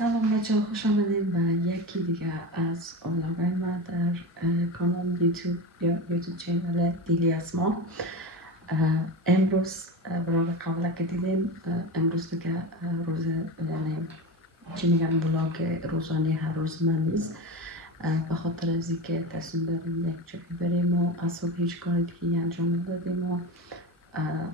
سلام بچه ها، خوش آمدیم به یکی دیگه از ولاگ‌های ما در کانال یوتیوب یا یوتیوب چینل دیلی اسما. امروز ولاگ قبل که دیدیم، امروز دیگه روز، یعنی چی میگم، ولاگ روزانه هر روز من نیست، به خاطر از اینکه تصمیم داریم یک جایی بریم و از صبح هیچ کار دیگه انجام ندادیم و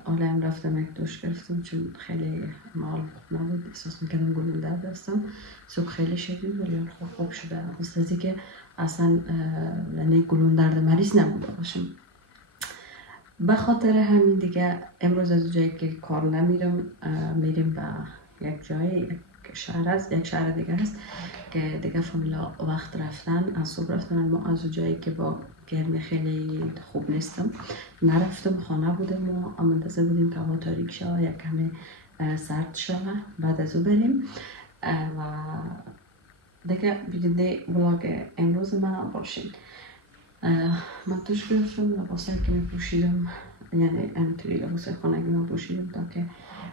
حالا رفتم یک دوش گرفتم چون خیلی مال نبود، احساس میکردم گلوله دستم صبح خیلی شدید، ولی خوب شده، مثل از اینکه اصلا یعنی گلوله درد مریض نبوده باشم. به خاطر همین دیگه امروز از جایی که کار نمیرم، میریم به یک جای، یک شهر دیگه هست که دیگه فامیلا وقت رفتن، از صبح رفتن. ما از جایی که با گرمی خیلی خوب نیستم نرفتم، خانه بودم و منتظر بودیم که هوا تاریک شود، یک کمی سرد شود، بعد از او بریم. و دیگه بیننده ولاگ امروز من باشین. من توش گرفتم لباسایی که می پوشیدم، یعنی همینطوری لباسای خانگی من پوشیدم تا که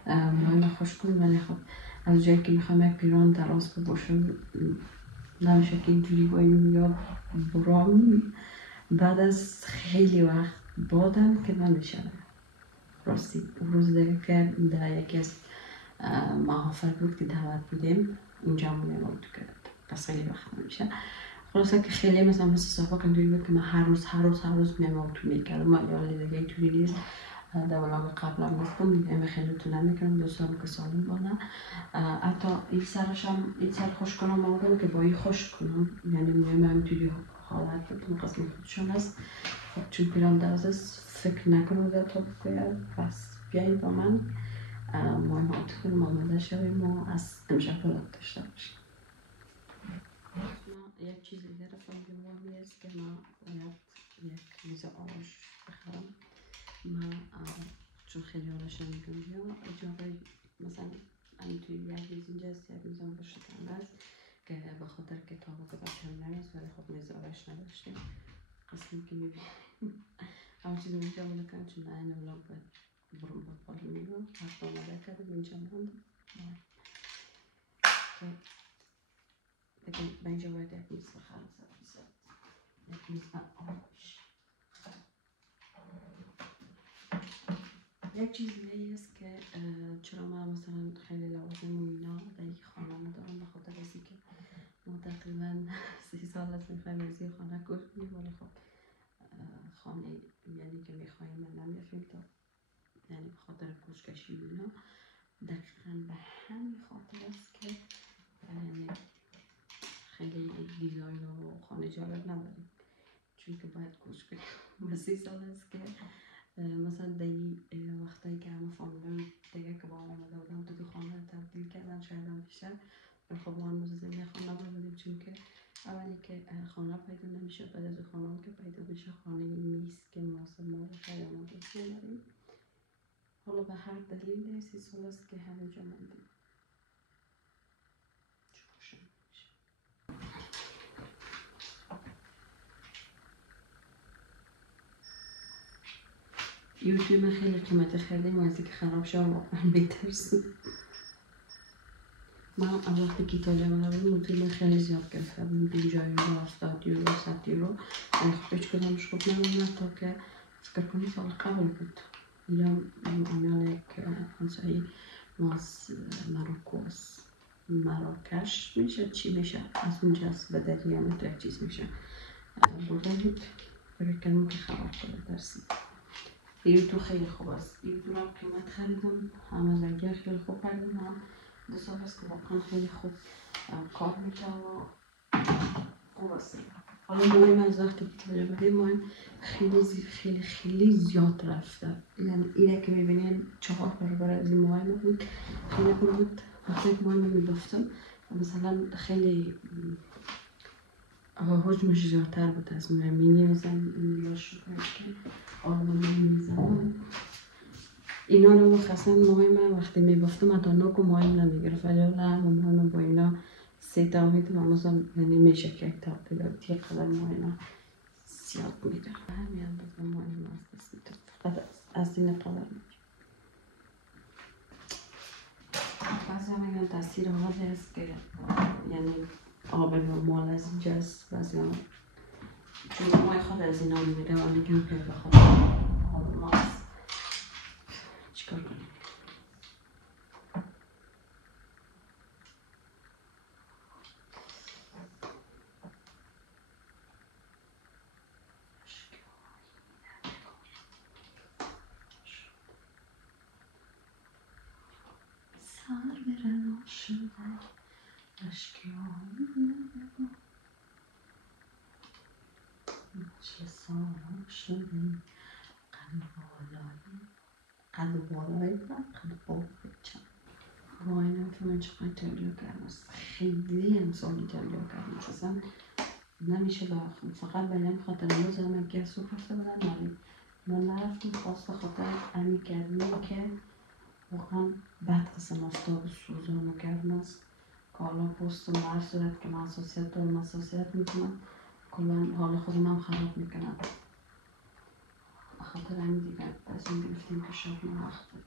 موهایم خوش کنم، ولی خب از جایی که میخوام یک پیران دراز بپوشم نمیشه که اینجوری بایم یا برام بعد از خیلی وقت بادم که نمیشه. راستی روز دیگه که در یکی از محافل بود که دعوت بودیم اینجا بود که پس خیلی وقت نمیشه. خلاصه که خیلی مثل صحبا کنم بود که من هر روز میام تو میکردم، ما یالی دیگه توری نیست. در ولاگ قبل هم گفتم میگم خیلی تو نمیکنم، دوستان که سالم بانه. حتی این سر خوش کنم آمدم که با این خوش کنم، یعنی میگم همینطوری حالت بود قسم خودشون هست. خب چون پیران دراز است فکر نکنم در تا بگوید، پس بیایی با من مایم آتو کنم آمده شویم و از امشب ولاگ داشته باشیم. یک چیز دیگه رفتم مهمی است که من باید یک میز آش بخرم. من چون خیلی آرش نمیگم بیا جاقای مثلا همینطوری یک میز اینجا است، یک میز هم بشکنده است که به خاطر کتاب که بچه هم نمیست، ولی خب میز آرش نداشتیم. قسمی که میبینیم همه چیز اینجا بلکن چون این ولاگ باید برون با بالا میگم حتی آمده کردم اینجا ماندم که دیگه به اینجا باید یک میز بخرم. یک میز آش. یک چیز دیگه است که چرا من مثلا خیلی لوازم و اینا در یک خانه ندارم، به خاطر از اینکه ما تقریبا 3 سال از میخوایم از این خانه کش کنیم، ولی خب خانه یعنی که میخوایم من نمیرفیم تا، یعنی به خاطر کشکشی و اینا. دقیقا به همین خاطر است که خیلی دیزاین و خانه جالب نداریم، چون که باید کش کنیم. و 3 سال است که مثلا در وقتایی که همه فامیلان دیگه که با هم آمده بودم تو خانه تبدیل کردن، شاید هم بیشتر، ولی خب ما هنوز زمین خانه بودیم، چون که اولی که خانه پیدا نمیشه، بعد از خانه که پیدا میشه خانه نیست که مناسب ما باشه یا ما دوست نداریم. حالا به هر دلیل 3 سال است که همینجا موندیم. یوتیوب خیلی قیمت خریدیم و از اینکه خراب شد واقعا میترسم. من وقتی که ایتالیا بودم یوتیوب خیلی زیاد گرفتم، 50 یورو، 70 یورو، 100 یورو، ولی خب هیچ کدامش خوب نمی‌آمد تا که فکر کنم سال قبل بود. یا عمل یک همسایه ما از مراکش میشه، چی میشه از اونجا از بدری هم یک چیز میشه برده بود، فکر کنم که خراب کنه درسی. یوتیوب خیلی خوب است. یوتیوب هم قیمت خریدم، همه لگه خیلی خوب خریدم، هم 2 سال است که واقعا خیلی خوب کار میکنه و خوب است. حالا مهم از وقتی که تجربه بودیم مهم خیلی زیاد رفته، یعنی اینه که میبینین 4 برابر از این مهم بود. خیلی بود وقتی که مهم میبافتم مثلا خیلی حجمش زیادتر بود از مهمینی، مثلا لاش که آلمانی میزنم اینا رو خاصا مهمه. وقتی میبافتم حتی نوک و مهم نمیگرفت، ولی نه مهمه با اینا 3 تا میتونم مثلا یعنی میشه که یک تا پیداتی قدر مهمه زیاد میده. همین هم بزن مهمه از دست میتونم فقط از این قدر میده. بعضی هم میگن تاثیر آب است که یعنی آب نرمال از اینجا است. بعضی هم چون مای خود از اینا میده و میگن که بخواد آب ما است. چیکار کنیم؟ سر برن شده اشکی آمونه مچل سارا شده قد بالایی قد باب بچم وای نمیفهمم چقدر ایتالیا گرم است. خیلی امسال ایتالیا گرم است. اصلا نمیشه بخون. فقط به این خاطر امروز هم اگه از صبح رفته بودن ولی من نرفتم خواست به خاطر همین گرمی که واقعا بد قسم آفتاب سوزان و گرم است که حالا پوستم هر صورت که من حساسیت دارم حساسیت میکنم کلا حال خودم هم خراب میکنم. به خاطر همین دیگه از این گرفتیم که شاید من وقت دارم.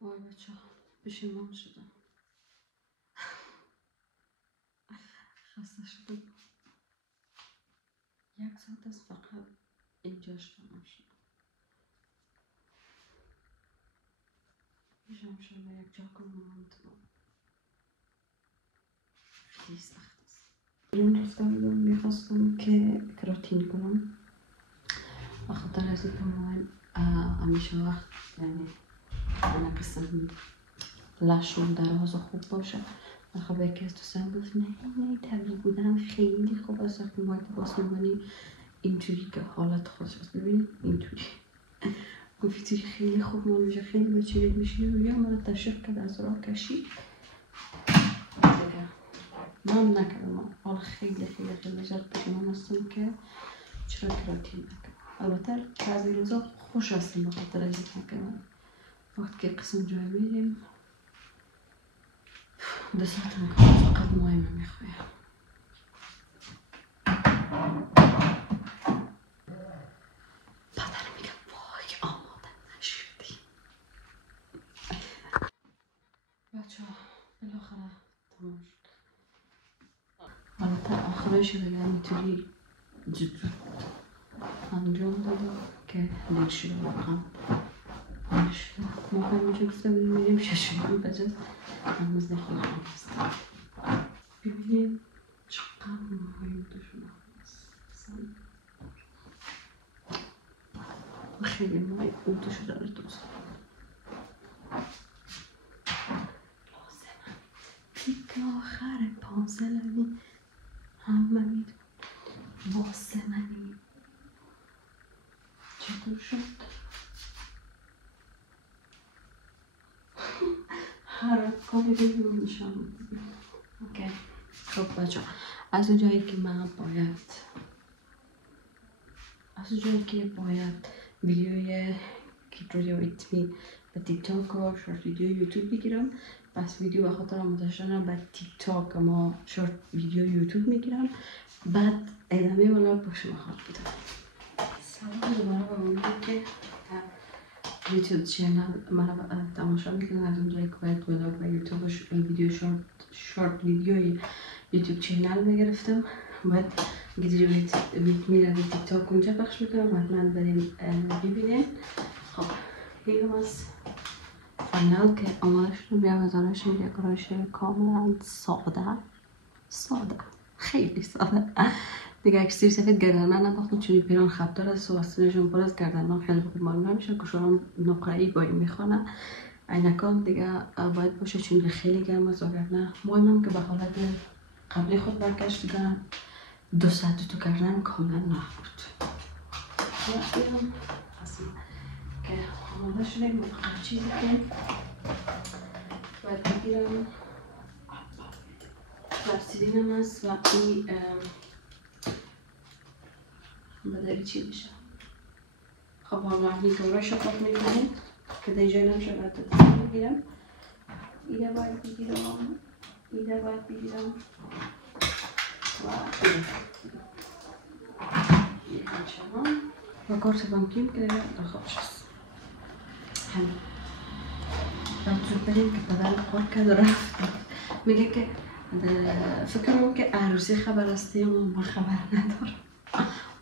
وای بچه ها پشیمان شدم. خسته شدم. 1 ساعت است فقط اینجاش تمام شد. پیشم شده یک جا کنم خیلی سخت است. بیرون رفته بودم میخواستم که کراتین کنم به خاطر از اینکه من همیشه وقت یعنی انا قسم لشون دراز و خوب باشه. خب یکی از دوستان گفت نه طبیعی بودن خیلی خوب است وقتی موهای باز می‌کنی اینجوری که حالت خودش است. ببینید اینجوری گفتی خیلی خوب میشه خیلی بچگی میشه و یا مرا تشویق کرد از راه کشید دیگه من نکردم. حال خیلی زیاد پشیمان هستم که چرا کراتین نکردم. البته بعضی روزا خوش هستم به خاطر از اینکه نکردم. وقتی که قسم جای میریم 2 ساعت میکنم فقط موهایم میخوایم. پدر میگم وای آماده نشدی. بچه ها بالاخره تمام شد. البته آخرش دیگه اینطوری زود انجام دادم که دیر شده واقعا نشده. ما همینجا گفته بودیم میریم 6 بجه هنوز نخواهیم هست. ببینیم چقدر موهایم دوشون هست. خیلی موهای اوتو شده رو دوست لازمه تیک آخر پانزلمی همه میدون واسه منی چطور شد؟ هر کاری رو میشم. اوکی خب بچه از اون جایی که من باید ویدیوی کیتروزیو ایتمی به تیک تاک و شورت ویدیو یوتیوب بگیرم. پس ویدیو به خاطر آماده شدن به تیک تاک ما شورت ویدیو یوتیوب میگیرم بعد ادامه ولاگ با شما خواهد بودم. سلام دوباره به اونی که یوتیوب چینل من تماشا میکنم. از اونجایی که باید ولاگ و یوتیوب ویدیو شورت ویدیوی یوتیوب چینل میگرفتم باید ویدیو میره به تیک تاک اونجا پخش میکنم. حتما بریم ببینین. خب این هم از فاینال که آماده شده. بیا بذارش یک دکورایش کاملا ساده خیلی ساده دیگه. اکسیر سفید گردنم نباختم چون پیران خطدار است و واسطنشون پر از گردنم خیلی خوب معلوم نمیشه. کشورم نقره‌ای با این میخوانه عینکان دیگه باید باشه چون خیلی گرم است وگرنه موهایم که به حالت قبلی خود برگشت دیگه 2 ساعت تو کردن کاملا نخورد. بیارم اصلا که آماده شدیم فقط چیزی که باید بگیرم لبسیدینم هست و این بداری چی میشه. خب حالا این دورای شفاف میکنیم که دیگه نمیشه باید تصمیم بگیرم. ایده باید بگیرم و این همچنان و کارت بانکیم که داخلش است. همین باید بریم که پدر کار کرد رفت میگه که فکر میکنم که عروسی خبر هستیم و من خبر ندارم.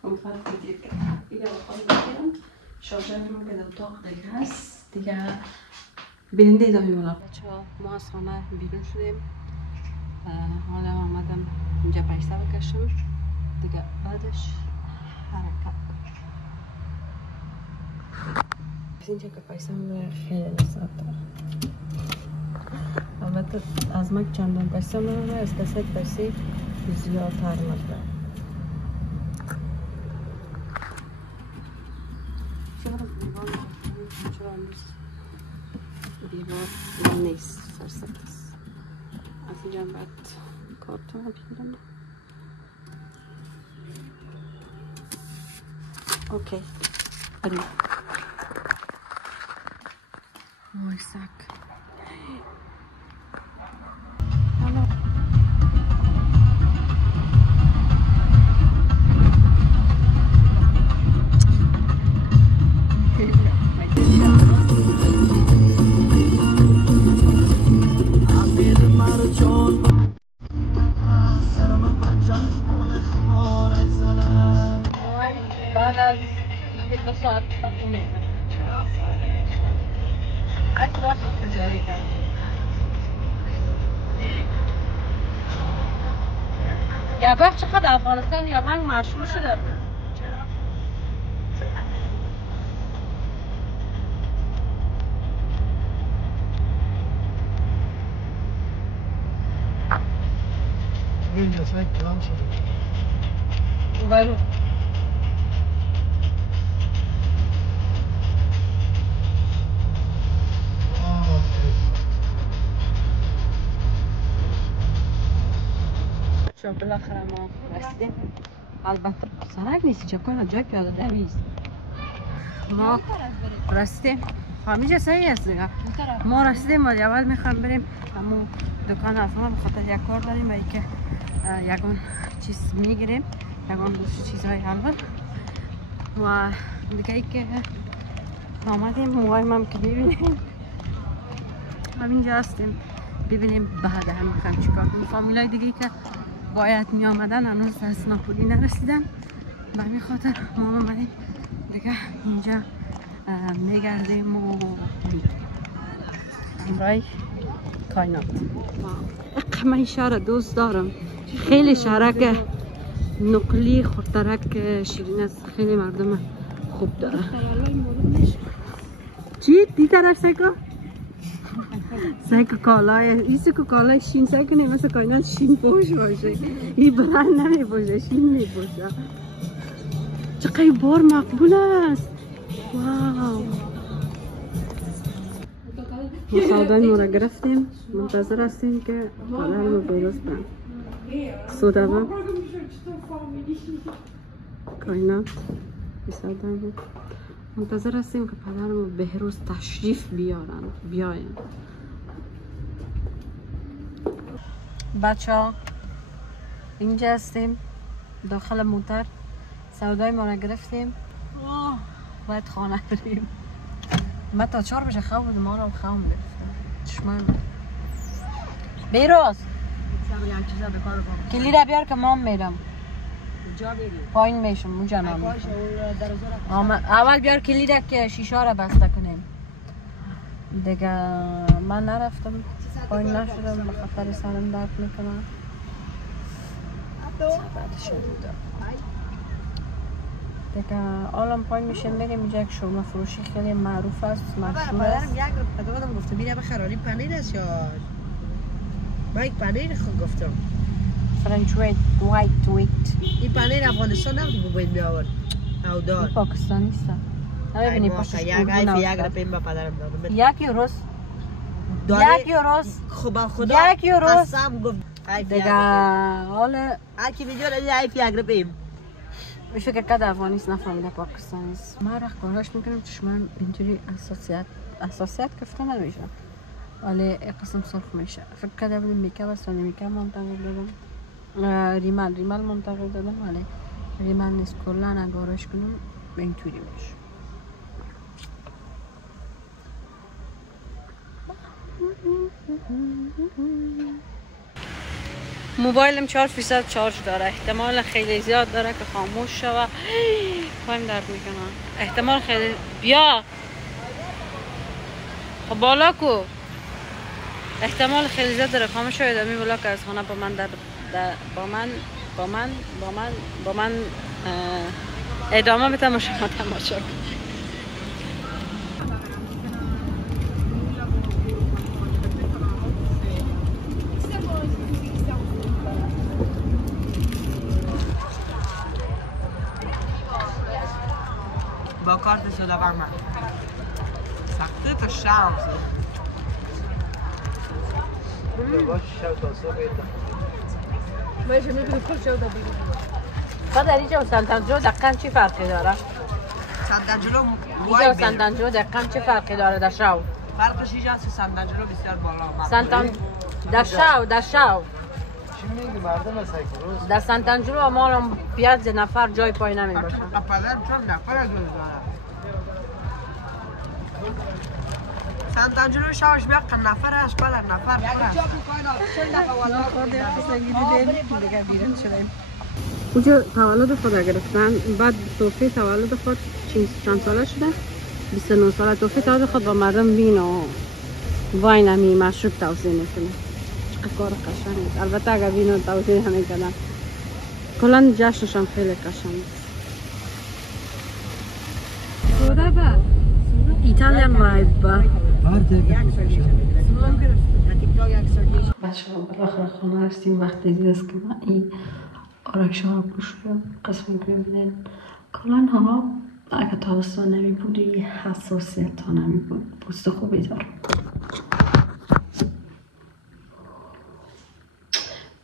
اون فرق دیگه که ایده بخواد بگیرم شارژرم که در اتاق دیگه هست دیگه بیننده ادامه بالا. بچه‌ها ما از خانه بیرون شدیم. حالا آمدم اینجا پیسه بکشم دیگه بعدش حرکت. اینجا که پیسه میبره خیلی لذت داره. البته از من چندان پیسه میبره از دست پیسه زیادتر میبره. دیوار نیست فرصت است. از اینجا باید کارتون رو بگیرم. اوکی بریم. وای سک یا بخش چقدر افغانستان یا من مشهور شده. Vinja sve kram šadu. Varu. بالاخره ما رسیدیم. البته سرک نیست چه کنه جای پیاده دویست. ما رسیدیم. همینجا صحیح است دیگه. ما رسیدیم و اول میخوام بریم همون دکان افغان بخاطر یک کار داریم و که یکون چیز میگیریم یکون دوست چیزهای حلوه و دیگه ای که آمدیم موهایم هم که ببینیم همینجا هستیم ببینیم بعد هم میخوایم چیکار کنیم. فامیلای دیگه ای که باید می آمدن هنوز از ناپولی نرسیدن به همین خاطر ما آمدیم دیگه اینجا میگردیم و امرای کائنات. من این شهر دوست دارم، خیلی شهرک نقلی خورترک شیرین است، خیلی مردم خوب داره. چی؟ دی طرف سکا؟ سکا کالای این سکا کالای شین سکا نه مثل کائنات شین پوش باشه. این برای نمی پوشه شین می پوشه. چقدر بار مقبول است. واو. ما سودای ما را گرفتیم، منتظر هستیم که پدر رو درست برم. سودا با کائنات سودای ما منتظر هستیم که پدر رو بهروز تشریف بیاین. بچه ها اینجا هستیم داخل موتر، سودای ما را گرفتیم، باید خانه بریم. من تا 4 بشه خواب بودم، ما را خواب گرفتم چشمان بیروز کلی را بیار که ما میرم پایین میشم اونجا نام اول بیار کلی را که شیشه را بسته کنیم دیگه. من نرفتم پایین نشدم به خاطر سرم درد میکنم. بعدش بودم دیگه آلم پایین میشه میریم اینجا یک شورما فروشی خیلی معروف است، مشهور است. پدرم گفته بیا بخرانی پنیر است یا من یک پنیر خود گفتم فرنچ وایت این پنیر افغانستان نبود باید بیاورد او دار پاکستانی است. نبینی پاشش یک رپیم با پدرم دادم 1 یوروس 1 یوروس خب خدا 1 یوروس قسم گفت دیگه حالا هر کی میگه یک رپیم میشه که قد افغانیست نفهمیده پاکستانیست. ما رخ کارهاش میکنم چشمم اینجوری اساسیت گفته نمیشه، ولی این قسم سرخ میشه. فکر کرده بودیم میکاپ است ولی میکاپ منتقل دادم، ریمل منتقل دادم ولی ریمل نیست، کلا نگارش کنم اینطوری میشه. موبایلم 4% چارج داره، احتمال خیلی زیاد داره که خاموش شوه. پایم درد میکنه، احتمال خیلی. بیا خب بالا کو، احتمال خیلی زیاد داره خاموش شوه. دمی بالا که از خانه با من ادامه میتونم شما تماشا کنید. با کارت صدا بر من سخته تا شام باشه میبینی کل شو دا بیرون. بعد اینجا و سنتنجو دقیقا چی فرقی داره؟ سنتنجلو اینجا و سنتنجو دقیقا چی فرقی داره در شو؟ فرقش اینجاست که سنتنجلو بسیار بالا در شو چی میگی مردم از سایکروز؟ در سنتنجلو ما 5 نفر جای پای نمی باشن. قفلم چون نفر از روز داره سنتنجلو شاوش بیا که نفر هست بله نفر اونجا تولد خود گرفتن، بعد توفی تولد خود چند ساله شده؟ 29 ساله. توفی تولد خود با مردم وین و واین همی مشروب توصیه میکنه. چقدر کار قشنگ. البته اگر وین و توصیه همه کردن کلان جشنشان خیلی قشنگ. سودا با ایتالیان وایب با بچه ها بالاخره خانه هستیم. وقت دیدی است که من این آرایش ها رو پوش کنم. قسمی که ببینین کلان ها اگه تابستان نمی بود این حساسیت ها نمی بود. پوست خوبی داره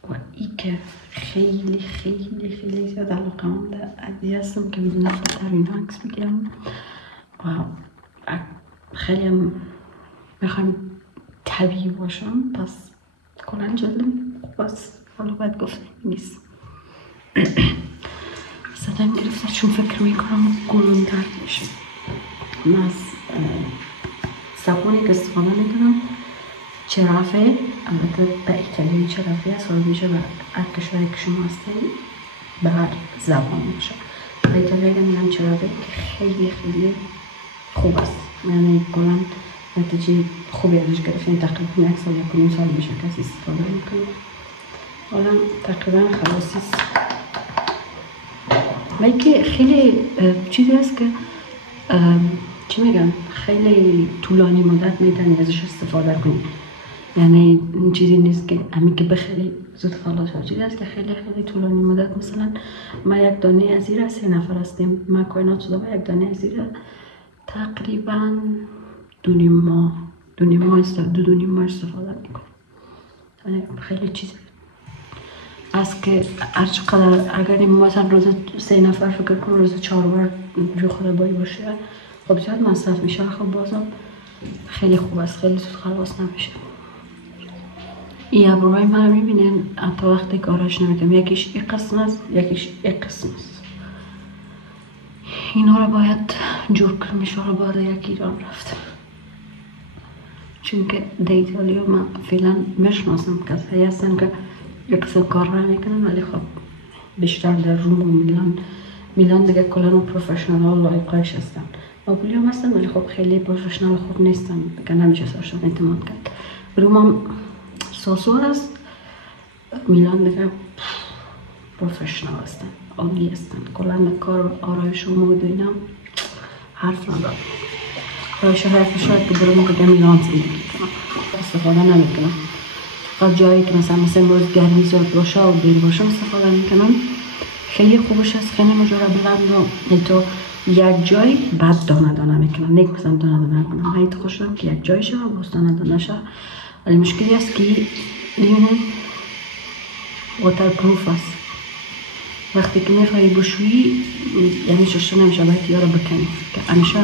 و این که خیلی خیلی خیلی زیاد علاقه مونده. عدی هستم که بدون خطر اینا عکس بگیرم و خیلی هم میخوایم طبیعی باشم، پس کلان جلدم خوب است. حالا باید گفت نیست صدام گرفته چون فکر میکنم گلون درد میشه. من از صابونی که استفاده میکنم چرافه، البته به ایتالیایی چرافه هست، حالا میشه به هر کشوری که شما هستین به هر زبان میشه. به ایتالیایی میگن چرافه که خیلی خیلی خوب است، یعنی کلان نتیجه خوبی ازش گرفتیم. تقریبا 1 سال 1 سال میشه کسی استفاده میکنه. حالا تقریبا خلاصی است. که خیلی چیزی است که چی میگن خیلی طولانی مدت میتونی ازش استفاده کنی، یعنی چیزی نیست که همین که بخری زود خلاص شد. چیزی است که خیلی خیلی طولانی مدت. مثلا ما 1 دانه از زیر 3 نفر هستیم، ما کائنات شده با 1 دانه از زیر تقریبا 2 ماه استفاده میکنیم. یعنی خیلی چیزی است که هرچقدر اگر مثلا روز 3 نفر فکر کن روز 4 بار جو خلبایی باشه خب زیاد مصرف میشه. خب بازم خیلی خوب است، خیلی زود خلاص نمیشه. این ابروهای من رو میبینین حتی وقتی کارش نمیکنم، یکیش این قسم است یکیش این قسم است. اینا رو باید جور کنم. میشه رو باید یکی ایران رفت چون که در ایتالیا من فعلا میشناسم کسایی هستن که یک قسم کار را میکنن، ولی خب بیشتر در روم و میلان دیگه کلان و پروفشنال و لایقایش هستن. ناپولی هم هستن ولی خب خیلی پروفشنال خوب نیستن دیگه، نمیشه سرشان اعتماد کرد. روم هم ساسو هست، میلان دیگه پروفشنال هستن، عالی هستن. کلان کار و آرایش و مود و اینا حرف ندارم. آرایش حرف شاید که برام که میلان زندگی کنم استفاده نمیکنم. فقط جایی که مثلا امروز گرمی زیاد باشه و دیر باشه استفاده میکنم. خیلی خوبش هست، خیلی مجرد بلند و تو یک جای بعد دانه دانه میکنم، نیک مثلا دانه دانه کنم. من ایت خوش دارم که یک جای شه و باز دانه دانه شه، ولی مشکلی هست که اینه واتر پروف هست، وقتی که میخوایی بشویی یعنی ششته نمیشه، باید یارو بکنی که همیشه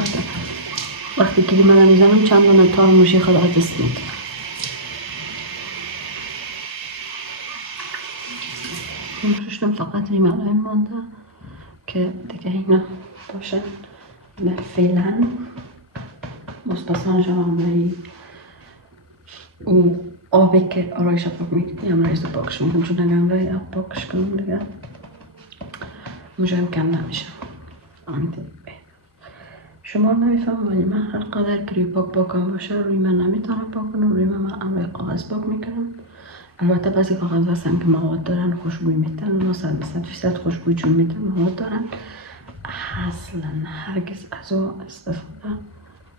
وقتی که من میزنم چند دانه تار موشی خود از دست میده. ششتم فقط ریمه مانده که دیگه اینا باشن فعلا. مستثان جوامعی اون آبی که آرایش پاک میکنی هم رایز پاکش میکنم، چون اگه هم رایز پاکش کنم دیگه مجایم کم نمیشه. شما نمیفهم ولی من هر قدر که روی پاک باشه روی من نمیتونم پاک کنم. روی من روی کاغذ پاک میکنم. البته بعضی کاغذ هستن که مواد دارن خوشبوی میتن، اونا 100% خوشبوی چون میتن مواد دارن، اصلا هرگز از او استفاده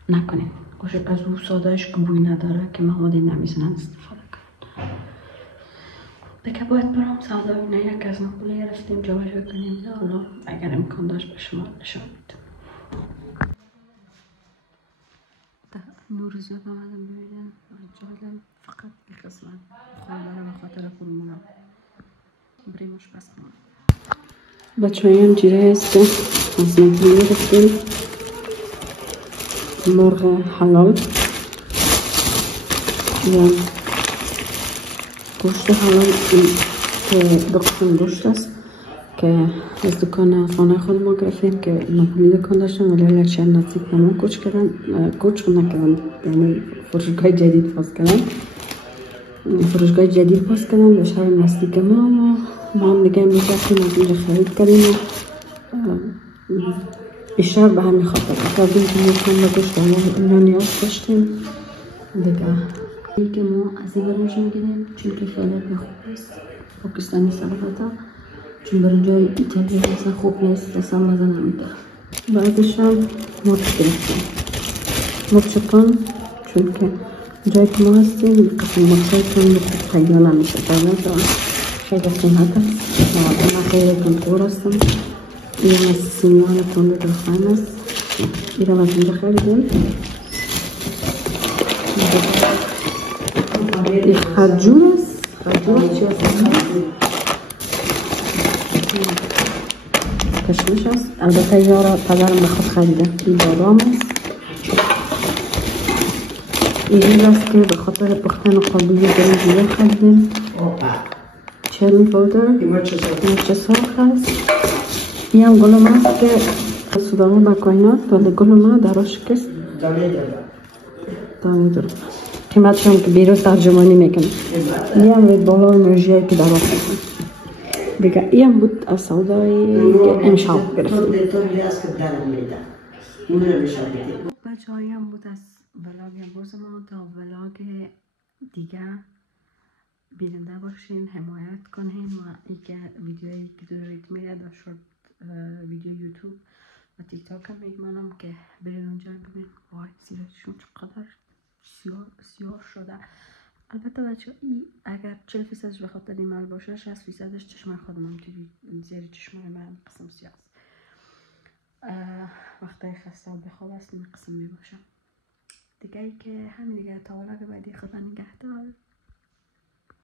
نکنین. قاشق از او سادهش که بوی نداره که موادی نمیزنن استفاده کنن. دیگه باید برام سودا بینه که از نقلی گرفتیم جا بجا کنیم. حالا اگر امکان داشت به شما نشان میدم. نور زیاد آمدم ببینن جالم فقط این قسمت خواهداره به خاطر فرمونم بریمش بس کنم. بچه های هم چیزه هست که از نقلی گرفتیم. مرغ حلال یا گوشت حلال که دو قسم گوشت است که از دکان خانه خود ما گرفتیم که ناپولی دکان داشتن ولی یک چند نزدیک به ما کوچ نکردن، یعنی فروشگاه جدید باز کردن به شهر نزدیک ما هم دیگه امروز رفتیم از اینجا خرید کردیم. بیشتر به همین خاطر کردیم که میکنم به گوشت اینا نیاز داشتیم دیگه که ما از این برنج میگیریم چون که خیلی خوب است. پاکستانی سلطه چون برنجای ایتالیا اصلا خوب نیست، اصلا مزه نمیده. بعدش هم مرچ گرفتیم، مرچ پان، چون که جایی که ما هستیم قسم مرچای پان پیدا نمیشه در خیلی قیمت است و من خیلی کنطور هستم. این هم از سیمیان تنده در خواهیم است، این هم از اینجا خریدیم. این خرجور است، چی هست؟ کشمش است. البته یارا پدرم بخواد خریده. این بادام است. این است که به خاطر پختن قابلی برنج خریدیم. چرمی پودر، مرچ سرخ است. این هم گلوم است که سودانه با کائنات ولی گلوم دراش کست دانه داره. قیمتش هم که بیرون ترجمانی میکنه. این هم رید بالا انرژی که در وقت میکنه دیگه. این هم بود از سودای که امشب گرفتیم. بچه هایی هم بود از ولاگ امروز ما. تا ولاگ دیگه بیننده باشین، حمایت کنین و ای که ویدیویی که دارید میره در شورت ویدیو یوتیوب و تیک تاک هم میگمانم که برین اونجا ببین وای زیرشون چقدر سیاه شده. البته بچه ای اگر 40% به خاطر ایمال باشه 60%ش چشم خودم توی زیر چشم من قسم سیاه است. وقتی خسته و بخواب است این قسم می باشم دیگه. ای که همین دیگه تا ولاگ بعدی خدا نگهدار.